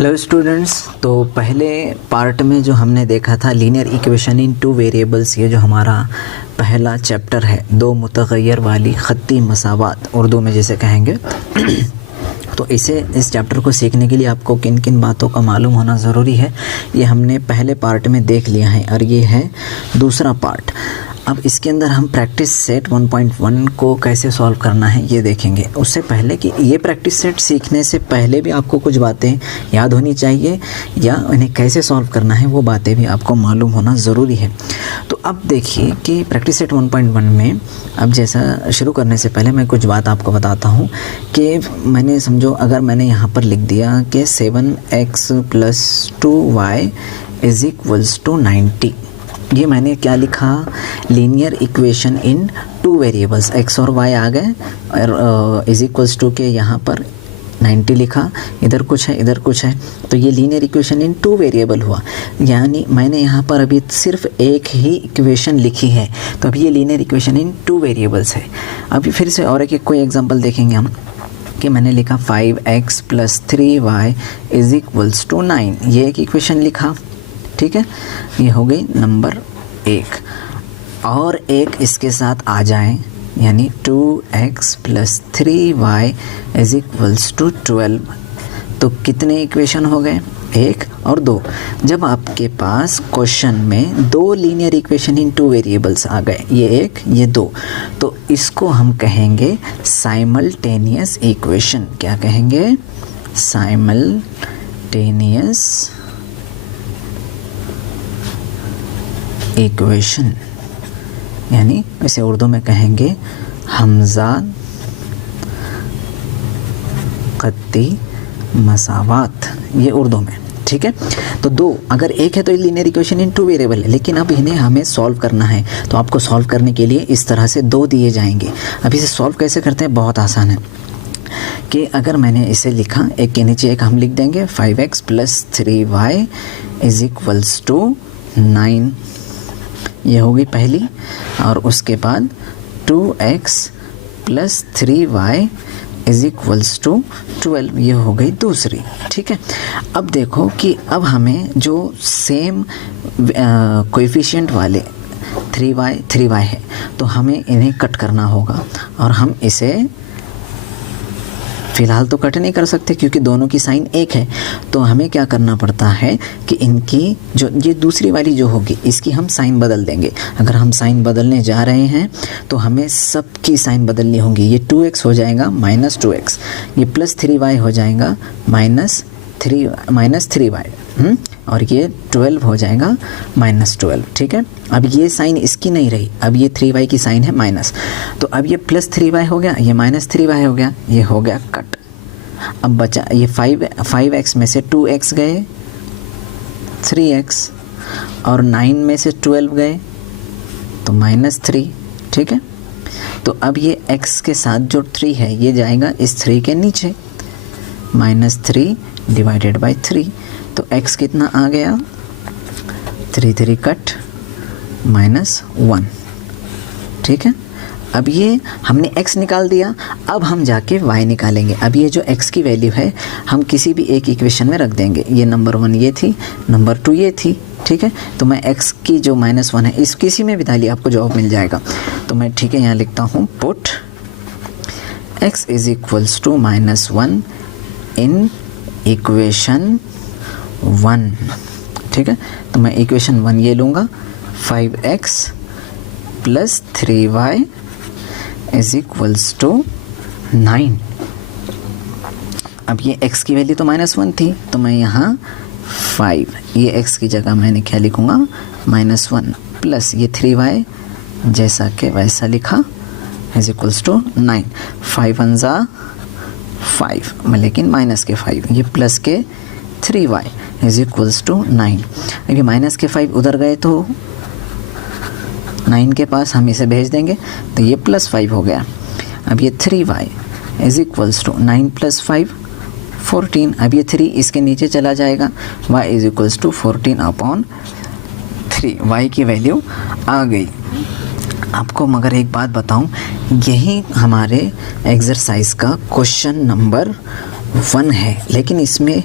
Hello students, तो पहले part में जो हमने देखा था linear equation in two variables, ये जो हमारा पहला चैप्टर है, दो मुतग़य्यर वाली ख़त्ती मसावात उर्दू में जिसे कहेंगे। तो इस चैप्टर को सीखने के लिए आपको किन किन बातों का मालूम होना ज़रूरी है, ये हमने पहले पार्ट में देख लिया है और ये है दूसरा पार्ट। अब इसके अंदर हम प्रैक्टिस सेट 1.1 को कैसे सॉल्व करना है ये देखेंगे। उससे पहले कि ये प्रैक्टिस सेट सीखने से पहले भी आपको कुछ बातें याद होनी चाहिए या इन्हें कैसे सॉल्व करना है वो बातें भी आपको मालूम होना ज़रूरी है। तो अब देखिए कि प्रैक्टिस सेट 1.1 में अब जैसा शुरू करने से पहले मैं कुछ बात आपको बताता हूँ कि मैंने समझो अगर मैंने यहाँ पर लिख दिया कि 7x + 2y = 90, ये मैंने क्या लिखा, linear equation in two variables x और y आ गए और = के यहाँ पर 90 लिखा, इधर कुछ है इधर कुछ है, तो ये linear equation in two variable हुआ। यानी मैंने यहाँ पर अभी सिर्फ एक ही इक्वेशन लिखी है, तो अभी ये linear equation in two variables है। अभी फिर से और एक कोई एग्जांपल देखेंगे हम कि मैंने लिखा 5x + 3y = 9, ये एक इक्वेशन लिखा, ठीक है, ये हो गई नंबर 1। और एक इसके साथ आ जाए, यानी 2x + 3y = 12, तो कितने इक्वेशन हो गए, 1 और 2। जब आपके पास क्वेश्चन में दो linear equation in two variables आ गए, ये 1 ये 2, तो इसको हम कहेंगे साइमल्टेनियस इक्वेशन। क्या कहेंगे, साइमल्टेनियस इक्वेशन, यानी इसे उर्दू में कहेंगे हमज़ाद ख़त्ती मसावात, ये उर्दू में, ठीक है। तो दो अगर एक है तो linear equation in two variable है, लेकिन अब इन्हें हमें सॉल्व करना है, तो आपको सॉल्व करने के लिए इस तरह से दो दिए जाएंगे। अब इसे सॉल्व कैसे करते हैं, बहुत आसान है कि अगर मैंने इसे लिखा, एक के नीचे एक हम लिख देंगे, 5x + 3y = 9, ये होगी पहली, और उसके बाद 2x + 3y = 12, ये हो गई दूसरी, ठीक है। अब देखो कि अब हमें जो सेम कोएफिशिएंट वाले 3y है, तो हमें इन्हें कट करना होगा, और हम इसे फ़िलहाल तो कट नहीं कर सकते क्योंकि दोनों की साइन एक है। तो हमें क्या करना पड़ता है कि इनकी जो ये दूसरी वाली जो होगी, इसकी हम साइन बदल देंगे। अगर हम साइन बदलने जा रहे हैं तो हमें सबकी साइन बदलनी होगी। ये 2x हो जाएगा -2x, ये +3y हो जाएगा -3y, और ये 12 हो जाएगा -12, ठीक है। अब ये साइन इसकी नहीं रही, अब ये 3y की साइन है माइनस, तो अब ये +3y हो गया, ये -3y हो गया, ये हो गया कट। अब बचा ये 5x में से 2x गए, 3x, और 9 में से 12 गए तो -3, ठीक है। तो अब ये x के साथ जो 3 है ये जाएगा इस 3 के नीचे, -3 / 3, तो x कितना आ गया, 3 कट -1, ठीक है। अब ये हमने x निकाल दिया, अब हम जाके y निकालेंगे। अब ये जो x की वैल्यू है हम किसी भी एक इक्वेशन में रख देंगे। ये नंबर 1 ये थी, नंबर 2 ये थी, ठीक है। तो मैं x की जो -1 है इस किसी में भी डालिए, आपको जवाब मिल जाएगा। तो मैं ठीक है यहाँ लिखता हूँ, पुट x = -1 इन इक्वेशन 1, ठीक है। तो मैं इक्वेशन 1 ये लूँगा, 5x + 3y = 9। अब ये x की वैल्यू तो -1 थी, तो मैं यहाँ 5, ये x की जगह मैंने क्या लिखूँगा, -1 प्लस ये 3y जैसा कि वैसा लिखा = 9। 5 × 5 में, लेकिन माइनस के 5, ये प्लस के 3y = 9। अब ये माइनस के 5 उधर गए तो 9 के पास हम इसे भेज देंगे, तो ये +5 हो गया। अब ये 3y = 9 + 5 14। अब ये 3 इसके नीचे चला जाएगा, y = 14/3, y की वैल्यू आ गई। आपको मगर एक बात बताऊं, यही हमारे एक्सरसाइज का क्वेश्चन नंबर 1 है, लेकिन इसमें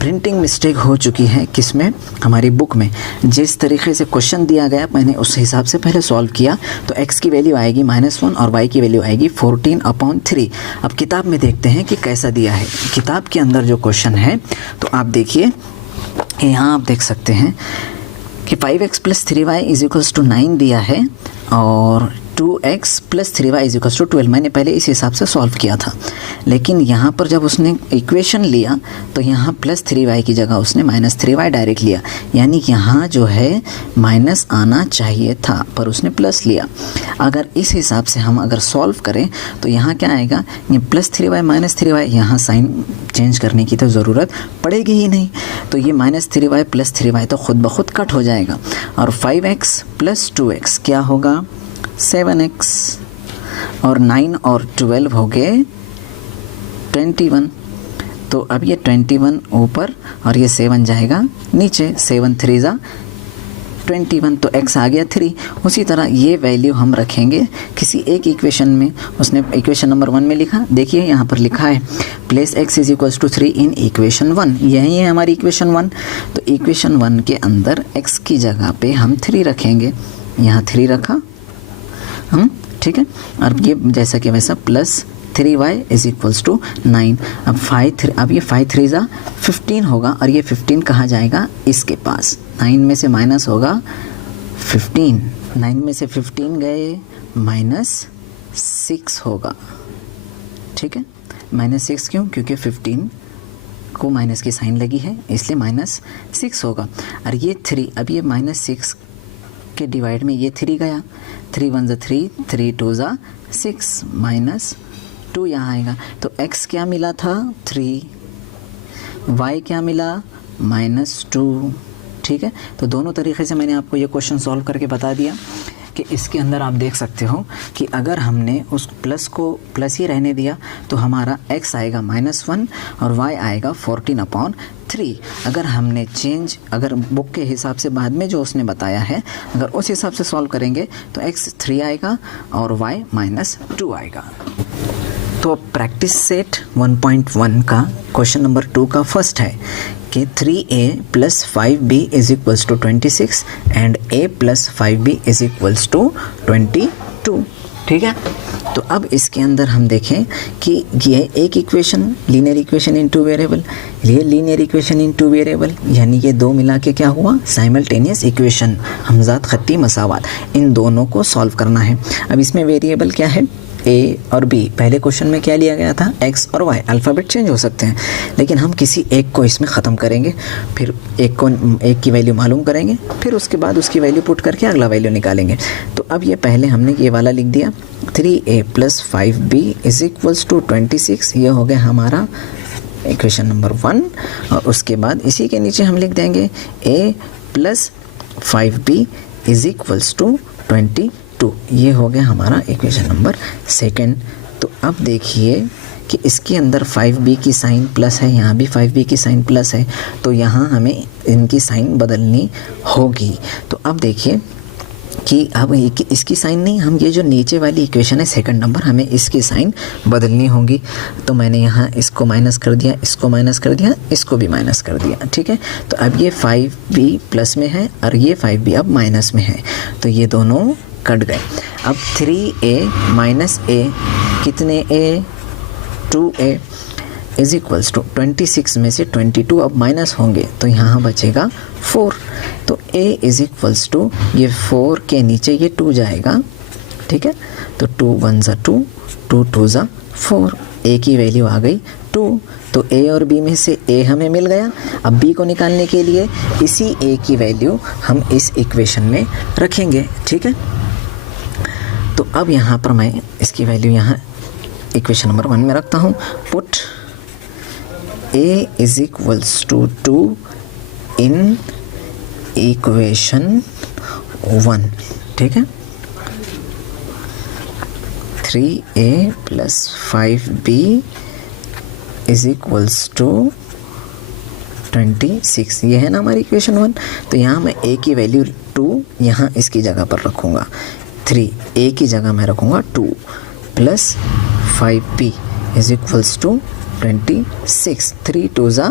प्रिंटिंग मिस्टेक हो चुकी है किसमें, हमारी बुक में। जिस तरीके से क्वेश्चन दिया गया मैंने उस हिसाब से पहले सॉल्व किया। तो x की वैल्यू आएगी -1 और y की वैल्यू आएगी 14/3। अब किताब में देखते हैं कि कैसा दिया है। किताब के अंदर जो क्वेश्चन है तो आप देखिए, यहाँ आप देख सकते हैं कि 5x + 3y = 9 दिया है और 2x + 3y = 12। मैंने पहले इस हिसाब से सॉल्व किया था, लेकिन यहाँ पर जब उसने इक्वेशन लिया तो यहाँ +3y की जगह उसने -3y डायरेक्ट लिया, यानी यहाँ जो है माइनस आना चाहिए था पर उसने प्लस लिया। अगर इस हिसाब से हम अगर सॉल्व करें तो यहाँ क्या आएगा, ये +3y -3y, यहाँ साइन चेंज करने की तो ज़रूरत पड़ेगी ही नहीं। तो ये -3y + 3y तो खुद ब खुद कट हो जाएगा और 5x + 2x क्या होगा 7x और 9 और 12 हो गए 21। तो अब ये 21 ऊपर और ये 7 जाएगा नीचे, 7 3 ज़ा 21, तो x आ गया 3। उसी तरह ये वैल्यू हम रखेंगे किसी एक इक्वेशन में। उसने इक्वेशन नंबर 1 में लिखा, देखिए यहाँ पर लिखा है प्लेस x = 3 इन इक्वेशन 1। यही है हमारी इक्वेशन 1। तो इक्वेशन 1 के अंदर x की जगह पे हम 3 रखेंगे, यहाँ 3 रखा हम, ठीक है। और ये जैसा कि वैसा +3y = 9। अब ये 5 3 ज़ा 15 होगा और ये 15 कहाँ जाएगा, इसके पास। 9 में से माइनस होगा 15, 9 में से 15 गए -6 होगा, ठीक है। -6 क्यों, क्योंकि 15 को माइनस की साइन लगी है इसलिए -6 होगा। और ये 3, अब ये -6 के डिवाइड में ये 3 गया, 3 1 ज़ा 3, 3 2 ज़ा 6, -2 यहाँ आएगा। तो x क्या मिला था 3, y क्या मिला -2, ठीक है। तो दोनों तरीके से मैंने आपको ये क्वेश्चन सॉल्व करके बता दिया कि इसके अंदर आप देख सकते हो कि अगर हमने उस प्लस को प्लस ही रहने दिया तो हमारा x आएगा -1 और y आएगा 14/3। अगर हमने अगर बुक के हिसाब से बाद में जो उसने बताया है अगर उस हिसाब से सॉल्व करेंगे तो x 3 आएगा और y -2 आएगा। तो अब प्रैक्टिस सेट 1.1 का क्वेश्चन नंबर 2 का फर्स्ट है कि 3a + 5b = 26 and a + 5b = 22, ठीक है। तो अब इसके अंदर हम देखें कि ये एक इक्वेशन लीनियर इक्वेशन इन 2 वेरिएबल, ये लीनियर इक्वेशन इन 2 वेरिएबल, यानी ये दो मिला के क्या हुआ साइमल्टेनियस इक्वेशन, हमजात खत्ती मसावात। इन दोनों को सॉल्व करना है। अब इसमें वेरिएबल क्या है, ए और बी। पहले क्वेश्चन में क्या लिया गया था, एक्स और वाई। अल्फ़ाबेट चेंज हो सकते हैं लेकिन हम किसी एक को इसमें ख़त्म करेंगे, फिर एक की वैल्यू मालूम करेंगे, फिर उसके बाद उसकी वैल्यू पुट करके अगला वैल्यू निकालेंगे। तो अब ये पहले हमने ये वाला लिख दिया 3a + 5b = 26। ये हो गया हमारा इक्वेशन नंबर 1 और उसके बाद इसी के नीचे हम लिख देंगे a + 5b = 22। ये हो गया हमारा इक्वेशन नंबर 2। तो अब देखिए कि इसके अंदर 5b की साइन प्लस है, यहाँ भी 5b की साइन प्लस है, तो यहाँ हमें इनकी साइन बदलनी होगी। तो अब देखिए कि अब इसकी साइन नहीं, हम ये जो नीचे वाली इक्वेशन है 2 नंबर, हमें इसकी साइन बदलनी होगी। तो मैंने यहाँ इसको माइनस कर दिया, इसको माइनस कर दिया, इसको भी माइनस कर दिया, ठीक है। तो अब ये 5b प्लस में है और ये 5b अब माइनस में है, तो ये दोनों कट गए। अब 3a - a कितने a, 2a = 26 में से 22 अब माइनस होंगे तो यहाँ बचेगा 4। तो a = ये 4 के नीचे ये 2 जाएगा, ठीक है। तो 2 1 ज़ा 2, 2 2 ज़ा 4, a की वैल्यू आ गई 2। तो a और b में से a हमें मिल गया। अब b को निकालने के लिए इसी a की वैल्यू हम इस इक्वेशन में रखेंगे, ठीक है। तो अब यहाँ पर मैं इसकी वैल्यू यहाँ इक्वेशन नंबर 1 में रखता हूँ। पुट a = 2 इन इक्वेशन 1, ठीक है। 3a + 5b = 26, ये है ना हमारी इक्वेशन 1। तो यहाँ मैं a की वैल्यू 2 यहाँ इसकी जगह पर रखूँगा, 3 a की जगह मैं रखूँगा 2 + 5b = 26। 3 2 ज़ा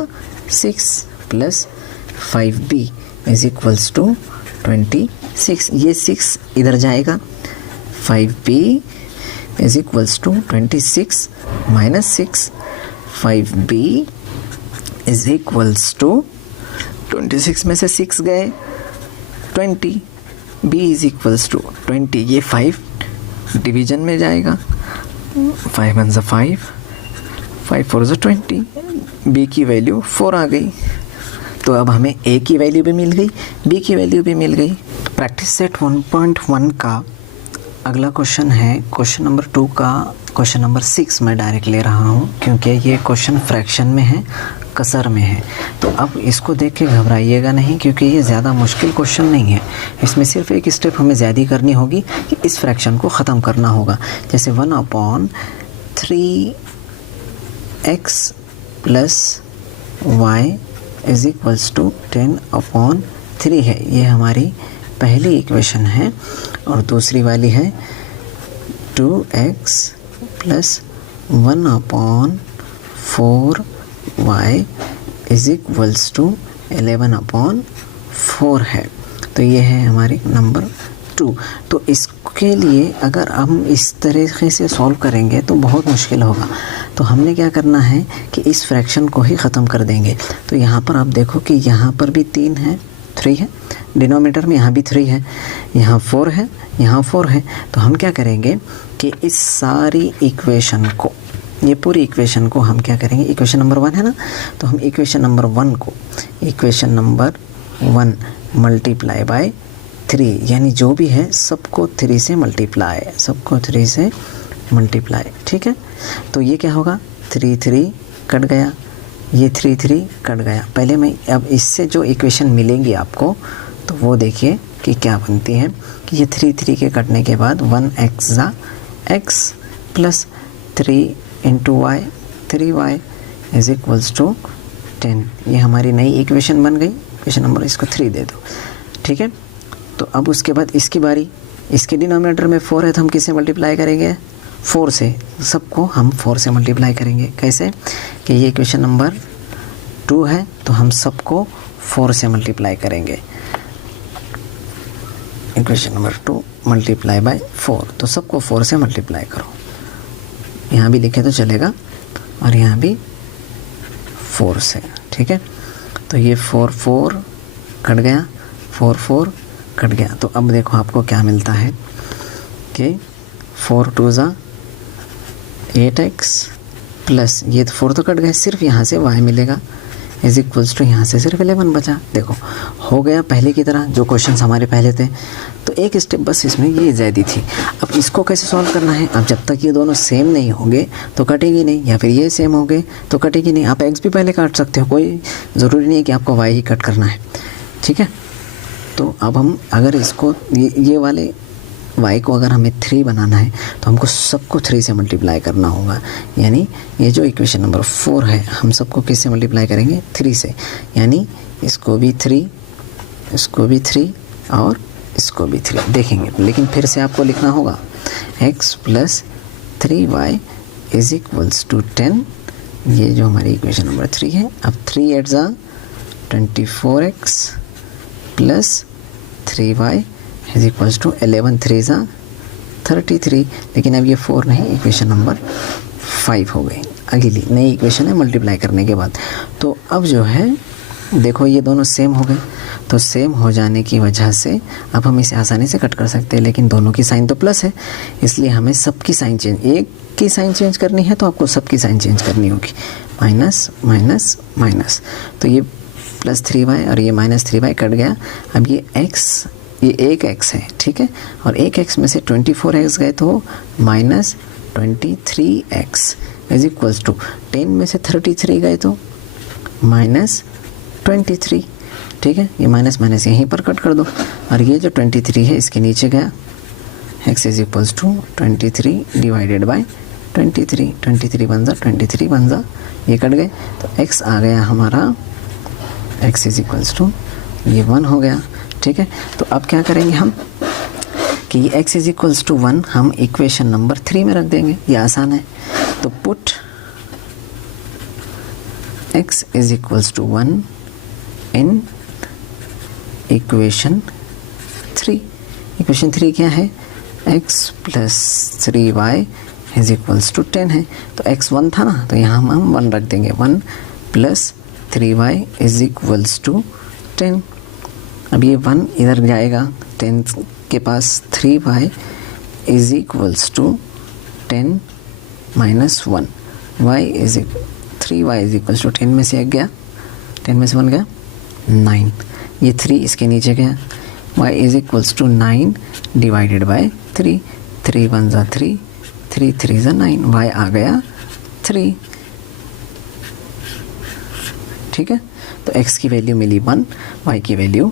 6 plus 5b is equals to 26। ये 6 इधर जाएगा, 5b is equals to 26 minus 6, 5b is equals to 26 में से 6 गए 20, b इज इक्वल्स टू 20। ये 5 डिवीजन में जाएगा, 5 1 ज़ा 5, 5 4 ज़ा 20, b की वैल्यू 4 आ गई। तो अब हमें a की वैल्यू भी मिल गई, b की वैल्यू भी मिल गई। प्रैक्टिस सेट 1.1 का अगला क्वेश्चन है क्वेश्चन नंबर 2 का क्वेश्चन नंबर 6 मैं डायरेक्ट ले रहा हूँ, क्योंकि ये क्वेश्चन फ्रैक्शन में है, कसर में है। तो अब इसको देख के घबराइएगा नहीं, क्योंकि ये ज़्यादा मुश्किल क्वेश्चन नहीं है। इसमें सिर्फ एक स्टेप हमें ज़्यादा करनी होगी कि इस फ्रैक्शन को ख़त्म करना होगा। जैसे 1/3x plus y is equals to 10/3 है। ये हमारी पहली इक्वेशन है। और दूसरी वाली है 2x plus 1/4y is equals to 11/4 है। तो ये है हमारी नंबर 2। तो इसके लिए अगर हम इस तरीके से सॉल्व करेंगे तो बहुत मुश्किल होगा। तो हमने क्या करना है कि इस फ्रैक्शन को ही ख़त्म कर देंगे। तो यहाँ पर आप देखो कि यहाँ पर भी 3 है, 3 है, डिनोमिनेटर में यहाँ भी 3 है, यहाँ 4 है, यहाँ 4 है। तो हम क्या करेंगे कि इस सारी इक्वेशन को, ये पूरी इक्वेशन को हम क्या करेंगे, इक्वेशन नंबर 1 है ना, तो हम इक्वेशन नंबर 1 को इक्वेशन नंबर 1 मल्टीप्लाई बाय 3, यानी जो भी है सबको 3 से मल्टीप्लाई, सबको 3 से मल्टीप्लाई। ठीक है, तो ये क्या होगा, 3 3 कट गया, ये 3 3 कट गया। पहले मैं अब इससे जो इक्वेशन मिलेंगी आपको, तो वो देखिए कि क्या बनती है कि ये 3 3 के कटने के बाद 1x ज़ा x plus 3 into y, 3y is equals to 10। ये हमारी नई इक्वेशन बन गई। इक्वेशन नंबर इसको 3 दे दो। ठीक है, तो अब उसके बाद इसकी बारी, इसके डिनोमिनेटर में 4 है तो हम किससे मल्टीप्लाई करेंगे, 4 से। सबको हम 4 से मल्टीप्लाई करेंगे। कैसे कि ये इक्वेशन नंबर 2 है तो हम सबको 4 से मल्टीप्लाई करेंगे। इक्वेशन नंबर 2 मल्टीप्लाई बाय 4, तो सबको 4 से मल्टीप्लाई करो। यहाँ भी लिखे तो चलेगा और यहाँ भी 4 से। ठीक है, तो ये 4 4 कट गया, 4 4 कट गया। तो अब देखो आपको क्या मिलता है कि 4 2 ज़ा 8x प्लस ये 4 तो कट गए, सिर्फ यहाँ से y मिलेगा इज इक्वल्स टू यहाँ से सिर्फ 11 बचा। देखो हो गया पहले की तरह जो क्वेश्चंस हमारे पहले थे। तो एक स्टेप बस इसमें ये ज़्यादा थी। अब इसको कैसे सॉल्व करना है, अब जब तक ये दोनों सेम नहीं होंगे तो कटेगी नहीं, या फिर ये सेम होंगे तो कटेगी नहीं। आप x भी पहले काट सकते हो, कोई ज़रूरी नहीं है कि आपको y ही कट करना है। ठीक है, तो अब हम अगर इसको ये वाले y को अगर हमें 3 बनाना है तो हमको सबको 3 से मल्टीप्लाई करना होगा। यानी ये जो इक्वेशन नंबर 4 है हम सबको किस से मल्टीप्लाई करेंगे, 3 से। यानी इसको भी 3, इसको भी 3 और इसको भी 3 देखेंगे। लेकिन फिर से आपको लिखना होगा x plus 3y is equals to 10। ये जो हमारी इक्वेशन नंबर 3 है। अब 3 8 ज़ा 24x plus 3y is equals to 11 3 ज़ा 33। लेकिन अब ये 4 नहीं, इक्वेशन नंबर 5 हो गई। अगली नई इक्वेशन है मल्टीप्लाई करने के बाद। तो अब जो है देखो ये दोनों सेम हो गए, तो सेम हो जाने की वजह से अब हम इसे आसानी से कट कर सकते हैं। लेकिन दोनों की साइन तो प्लस है, इसलिए हमें सबकी साइन चेंज, एक की साइन चेंज करनी है तो आपको सबकी साइन चेंज करनी होगी। माइनस माइनस माइनस, तो ये प्लस 3y और ये माइनस 3y कट गया। अब ये x, ये एक x है। ठीक है, और एक x में से 24x गए तो minus 23x is equals to 10 में से 33 गए तो माइनस 23। ठीक है, ये माइनस माइनस यहीं पर कट कर दो और ये जो 23 है इसके नीचे गया। x is equals to 23 divided by 23, 23 बन जा, 23 बन जा, ये कट गए तो x आ गया हमारा, x इज इक्वल्स टू ये 1 हो गया। ठीक है, तो अब क्या करेंगे हम कि ये x इज इक्वल्स टू 1 हम इक्वेशन नंबर 3 में रख देंगे। ये आसान है। तो put x is equals to 1 in equation 3। Equation 3 क्या है? x plus 3y is equals to 10 है। तो x 1 था ना, तो यहाँ हम 1 रख देंगे। 1 plus 3y is equals to 10। अब ये 1 इधर जाएगा, 10 के पास 3y is equals to 10 minus 1। 3y is equals to 10 में से 1 गया, 10 में से 1 गया 9। ये 3 इसके नीचे गया। y is equals to 9 divided by 3। 3 1 ज़ा 3, 3 3 ज़ा 9, y आ गया 3। ठीक है, तो x की वैल्यू मिली 1, y की वैल्यू